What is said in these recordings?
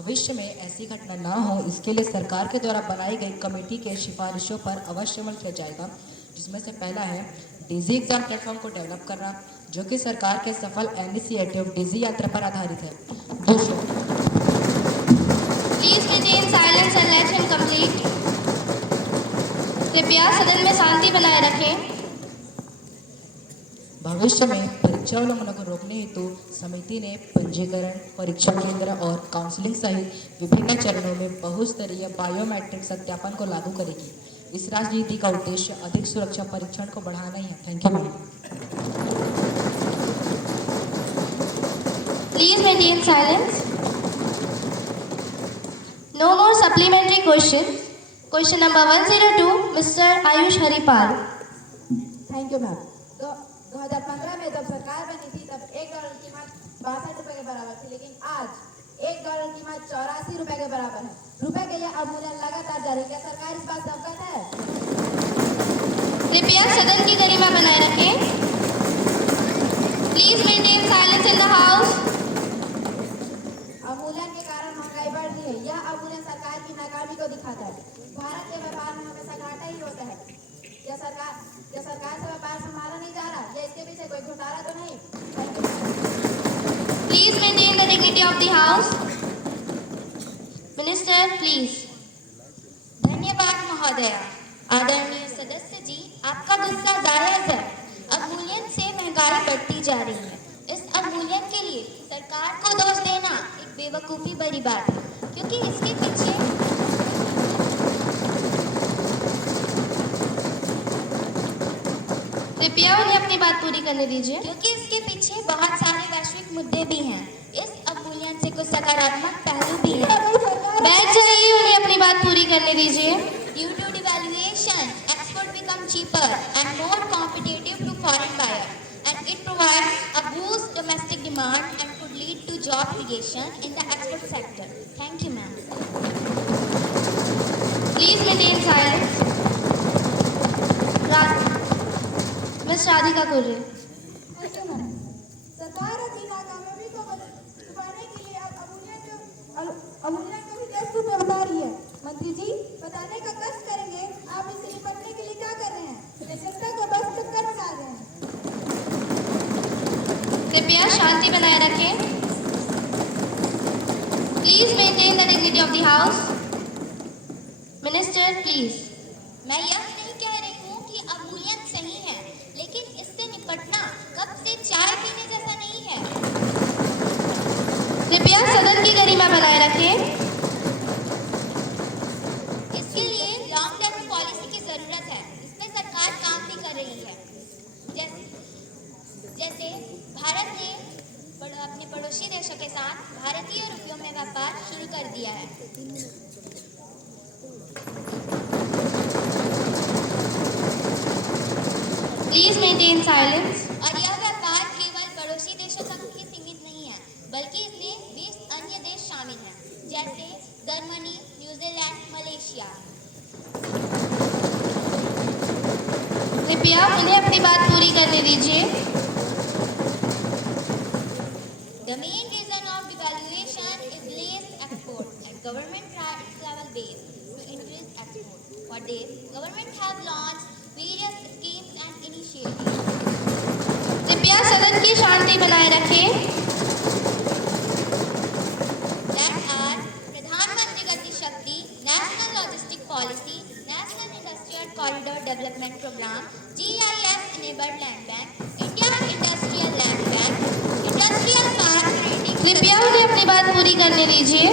भविष्य में ऐसी घटना ना हो इसके लिए सरकार के द्वारा बनाई गई कमेटी के सिफारिशों पर अवश्य अमल किया जाएगा, जिसमें से पहला है डिजी एग्जाम प्लेटफॉर्म को डेवलप करना, जो कि सरकार के सफल इनिशिएटिव डिजी यात्रा पर आधारित है। दूसरा, please maintain silence and let him complete. कृपया सदन में शांति बनाए रखें। भविष्य में परीक्षा उल्लंघनों को रोकने हेतु समिति ने पंजीकरण, परीक्षा केंद्र और काउंसलिंग सहित विभिन्न चरणों में बहुस्तरीय बायोमेट्रिक सत्यापन को लागू करेगी। इस राजनीति का उद्देश्य अधिक सुरक्षा परीक्षण को बढ़ाना ही है। Thank you ma'am. Please maintain silence. No more supplementary question. Question number 102, mister Ayush Haripal. Thank you ma'am. 2015 में जब सरकार बनी थी तब $1 की कीमत 62 रुपए के बराबर थी, लेकिन आज $1 की कीमत 84 रुपए के बराबर है। रुपए के यह अवमूल्यन लगातार जारी है। क्या सरकार इस बात से अवगत है? कृपया सदन की गरिमा बनाए रखें। Please maintain silence in the house. अवमूल्यन के कारण महंगाई बढ़ रही है। यह अवमूल्यन सरकार की नाकामी को दिखाता है। भारत के व्यापार में हमेशा घाटा ही होता है। यह सरकार से व्यापार संभाला नहीं जा रहा, या इसके पीछे कोई घोटाला तो नहीं? Please maintain the dignity of the house. Minister please. धन्यवाद महोदया। आदरणीय सदस्य जी, आपका गुस्सा जायज है। अवमूल्यन से महंगाई बढ़ती जा रही है। इस अवमूल्यन के लिए सरकार को दोष देना एक बेवकूफ़ी भरी बात है, क्योंकि इसके पीछे कृपया उन्हें अपनी बात पूरी करने दीजिए। बहुत सारे वैश्विक मुद्दे भी हैं। इस अवमूल्यन से कुछ सकारात्मक पहलू भी हैं। बैठ जाइए, उन्हें अपनी बात पूरी करने दीजिए। Due to devaluation, export become cheaper and more competitive to foreign buyer, and it provides a boost domestic demand and could lead to job creation in the export sector. Thank you, ma'am. Please maintain silence. Miss Radhika Kurre. सरकार अपनी नाकामी को छुपाने के लिए अब अवमूल्यन को भी टेस्ट पे बता रही है। मंत्री जी, बताने का कष्ट करेंगे आप इससे निपटने के लिए क्या कर रहे हैं? जनता को बस चक्कर में डाल रहे हैं। कृपया शांति बनाए रखें। Please maintain the dignity of the house. Minister please. मैं यह नहीं कह रही हूँ कि अवमूल्यन सही है, लेकिन इससे निपटना कप से चाय पीने जैसा नहीं है। कृपया सदन की गरिमा बनाए रखें। इसके लिए लॉन्ग टर्म पॉलिसी की जरूरत है। इसमें सरकार काम भी कर रही है। जैसे भारत ने अपने पड़ोसी देशों के साथ भारतीय रुपयों में व्यापार शुरू कर दिया है। Please maintain silence. और यह व्यापार केवल पड़ोसी देशों तक ही सीमित नहीं है, बल्कि इसमें 20 अन्य देश शामिल हैं, जैसे जर्मनी, न्यूजीलैंड, मलेशिया। कृपया उन्हें अपनी बात पूरी करने दीजिए। The main reason of devaluation is less export, and government tried its level base to increase export. For this, government have launched various schemes and initiatives. कृपया सदन की शांति बनाए रखें। That are प्रधानमंत्री Gati Shakti, national logistic policy, national industrial corridor development programme, GIS enabled land bank, India industrial land bank, industrial park creating. कृपया उन्हें अपनी बात पूरी करने दीजिए।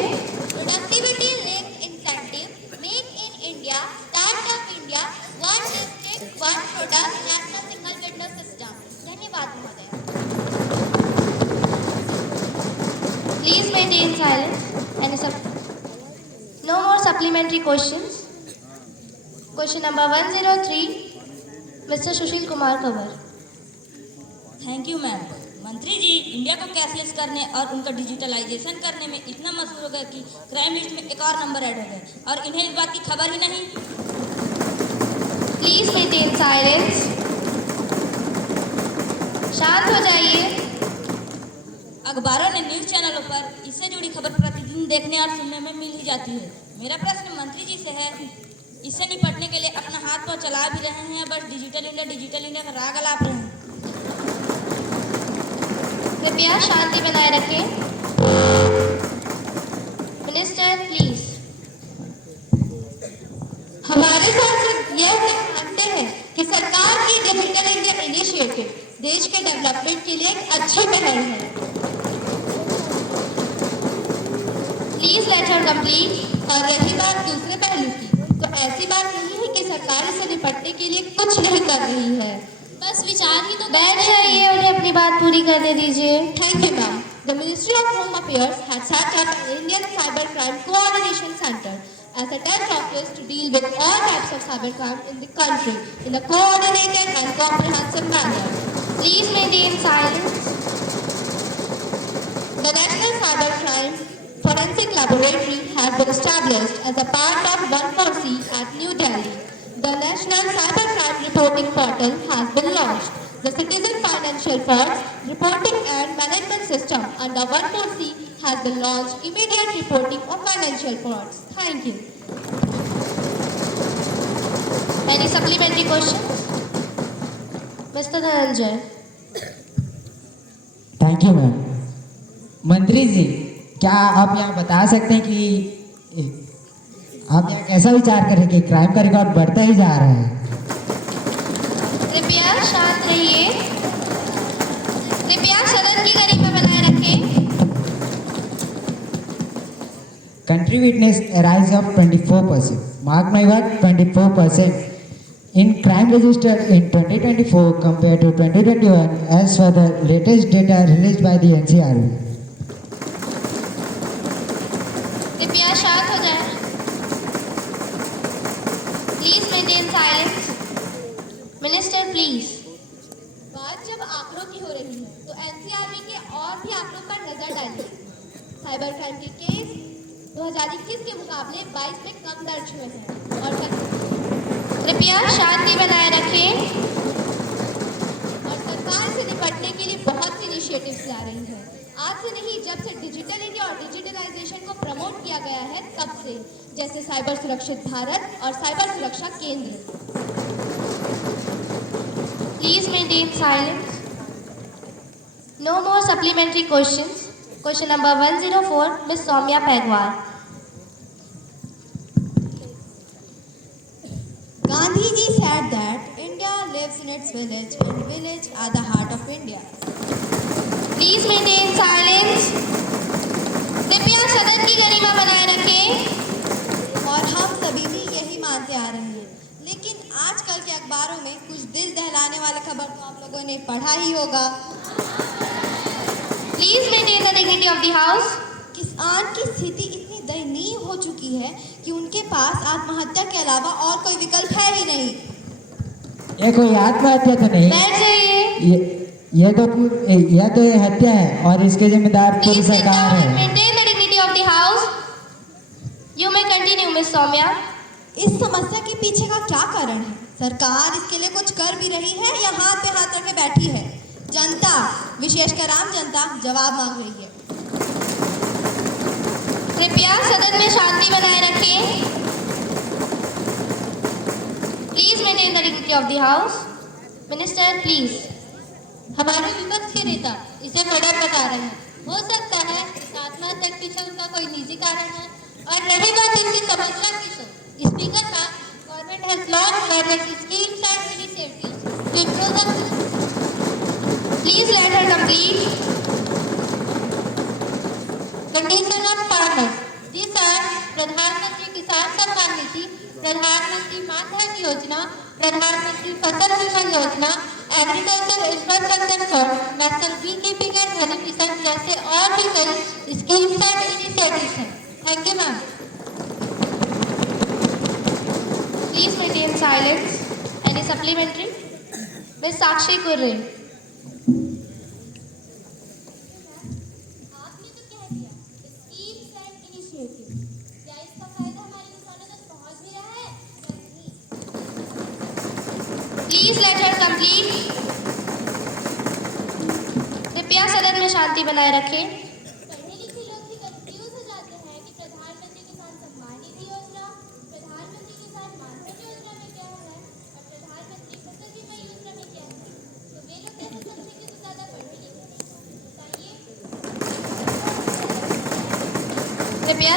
Productivity linked incentive, make in India, startup India, one district one product, national single window system. धन्यवाद महोदय। Please maintain silence and no more supplementary questions. Question number 103, mister Sushil Kumar Kanwar. Thank you ma'am. मंत्री जी, इंडिया को cashless करने और उनका digitalisation करने में इतना मशहूर हो गया कि क्राइम लिस्ट में एक और नंबर ऐड हो गया, और इन्हें इस बात की खबर ही नहीं। Please maintain silence. शांत हो जाइए। अखबारों ने न्यूज़ चैनलों पर इससे जुड़ी खबर प्रतिदिन देखने और सुनने में मिल ही जाती है। मेरा प्रश्न मंत्री जी से है, इससे निपटने के लिए अपना हाथ पांव चला भी रहे हैं, बस डिजिटल इंडिया का राग अलाप रहे हैं। कृपया शांति बनाए रखें। Minister please. हमारे सांसद यह मानते हैं कि सरकार की डिजिटल इंडिया इनिशिएटिव देश के डेवलपमेंट के लिए एक अच्छी पहल है। Please let her complete. और रही बात दूसरे पहलू की, तो ऐसी बात नहीं है कि सरकार इससे निपटने के लिए कुछ नहीं कर रही है, बस विचार ही तो। बैठ जाइए, उन्हें अपनी बात पूरी करने दीजिए। Thank you, ma'am. The Ministry of Home Affairs had set up an Indian Cybercrime Coordination Center as a test office to deal with all types of cybercrime in the country in a coordinated and comprehensive manner. Please maintain silence. The National Cybercrime Forensic Laboratory has been established as a part of 140C at New Delhi. The National Cybercrime Reporting Portal has been launched. The Citizen Financial Frauds Reporting and Management System under 140C has been launched. Immediate reporting of financial frauds. Thank you. Any supplementary questions? Mr. Dhananjay. Thank you ma'am. मंत्री जी, क्या आप यहाँ बता सकते हैं कि आप यहाँ कैसा विचार करें कि क्राइम का रिकॉर्ड बढ़ता ही जा रहा है? कृपया शांत रहिए। कृपया सदन की गरिमा बनाए रखें। Country witnessed a rise of 24%. Mark my word, 24% in crime registered in 2024 compared to 2021 as per the latest data released by the NCRB. कृपया शांत हो जाएं। Please maintain silence. Minister please. बात जब आंकड़ों की हो रही है, तो एनसीआरबी के और भी आंकड़ों पर नजर डालिए। साइबर क्राइम के केस 2021 के मुकाबले 22 में कम दर्ज हुए हैं और कृपया शांति बनाए रखें। सरकार से निपटने के लिए बहुत सी इनिशिएटिव्स ला रही है। आज से नहीं, जब से डिजिटल इंडिया और डिजिटलाइजेशन को प्रमोट किया गया है तब से, जैसे साइबर सुरक्षित भारत और साइबर सुरक्षा केंद्र। Please maintain silence. No more supplementary questions. Question number 104, Ms. Soumya Pegwar. Gandhi ji said that India lives in its village and village are the heart of India. Please maintain silence. कृपया सदन की गरिमा बनाए रखें। और हम सभी भी यही मानते आ रहे हैं, लेकिन आजकल के अखबारों में कुछ दिल दहलाने वाले खबर तो आप लोगों ने पढ़ा ही होगा। Please maintain the dignity of the house. किसान की स्थिति इतनी दयनीय हो चुकी है कि उनके पास आत्महत्या के अलावा और कोई विकल्प है ही नहीं। ये कोई आत्महत्या तो नहीं, बैठ जाइए। यह तो ये हत्या है और इसके जिम्मेदार पूरी Please sit सरकार down and है। maintain the dignity of the house. You may continue, Ms. Soumya. इस समस्या के पीछे का क्या कारण है? सरकार इसके लिए कुछ कर भी रही है या हाथ पे हाथ रखे बैठी है? जनता, विशेषकर आम जनता, जवाब मांग रही है। कृपया सदन में शांति बनाए रखें। Please maintain the dignity of the house. Minister please. हमारे विपक्ष के नेता इसे मर्डर बता रहे हैं। हो सकता है इस आत्महत्या के पीछे उनका कोई निजी कारण है। और रही बात इसकी समस्या की, तो स्पीकर का government has launched various schemes and initiatives to improve the. Please let her complete. Condition of farmers. This are प्रधानमंत्री किसान सम्मान निधि, प्रधानमंत्री मानधन योजना, प्रधानमंत्री Fasal Bima Yojana, agriculture infrastructure fund, national bee keeping and honey mission जैसे और भी कई स्कीम्स एंड इनिशिएटिव्स हैं। Thank you ma'am. Please maintain silence. Any supplementary? Miss Sakshi Kurre. आपने तो कह दिया स्कीम्स एंड इनिशिएटिव, क्या इसका फायदा हमारे किसानों तक पहुंच भी रहा है या नहीं? Please let her complete. कृपया सदन में में शांति बनाए रखें। पढ़े लिखे लोग भी कंफ्यूज हो जाते हैं कि प्रधानमंत्री किसान सम्मान निधि योजना, प्रधानमंत्री किसान मानधन योजना में क्या है और प्रधानमंत्री फसल बीमा योजना में क्या है। तो वे लोग कैसे समझेंगे जो ज़्यादा पढ़े लिखे नहीं हैं? बताइए। कृपया